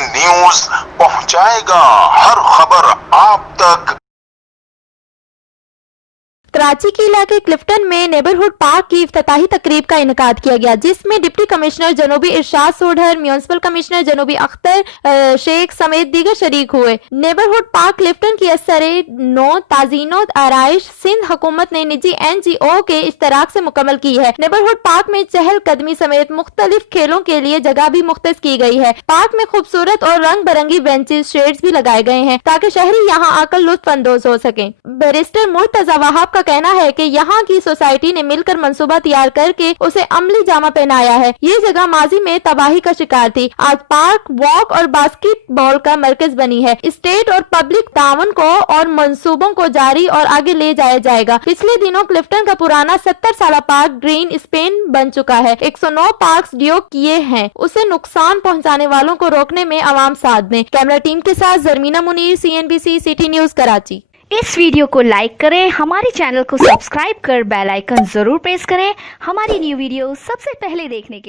News پہنچائے گا ہر خبر آپ تک۔ کراچی کے علاقے کلفٹن میں نیبرہڈ پارک کی افتتاحی تقریب کا انعقاد کیا گیا، جس میں ڈپٹی کمشنر جنوبی ارشاد سوڈھر، میونسپل کمشنر جنوبی اختر شیخ سمیت دیگر شریک ہوئے۔ نیبرہڈ پارک کلفٹن کی اثر نو تزئین و آرائش سندھ حکومت نے نجی NGO کے اشتراک سے مکمل کی ہے۔ نیبرہڈ پارک میں چہل قدمی سمیت مختلف کھیلوں کے لیے جگہ بھی مختص کی گئی ہے۔ پارک میں خوبصورت اور رنگ برنگی بینچز، شیڈز بھی لگائے گئے ہیں تاکہ شہری یہاں آ کر لطف اندوز ہو سکیں۔ بیرسٹر مرتضی وہاب کا کہنا ہے کہ یہاں کی سوسائٹی نے مل کر منصوبہ تیار کر کے اسے عملی جامہ پہنایا ہے۔ یہ جگہ ماضی میں تباہی کا شکار تھی، آج پارک، واک اور باسکٹ بال کا مرکز بنی ہے۔ اسٹیٹ اور پبلک تعاون کو اور منصوبوں کو جاری اور آگے لے جایا جائے گا۔ پچھلے دنوں کلفٹن کا پرانا 70 سالہ پارک گرین اسپین بن چکا ہے۔ 109 پارکس ڈیو کیے ہیں، اسے نقصان پہنچانے والوں کو روکنے میں عوام ساتھ دیں۔ کیمرہ ٹیم کے ساتھ Zarmina Munir, CNBC city news Karachi. اس ویڈیو کو لائک کریں، ہمارے چینل کو سبسکرائب کر بیل آئیکن ضرور پریس کریں ہماری نیو ویڈیو سب سے پہلے دیکھنے کے لیے۔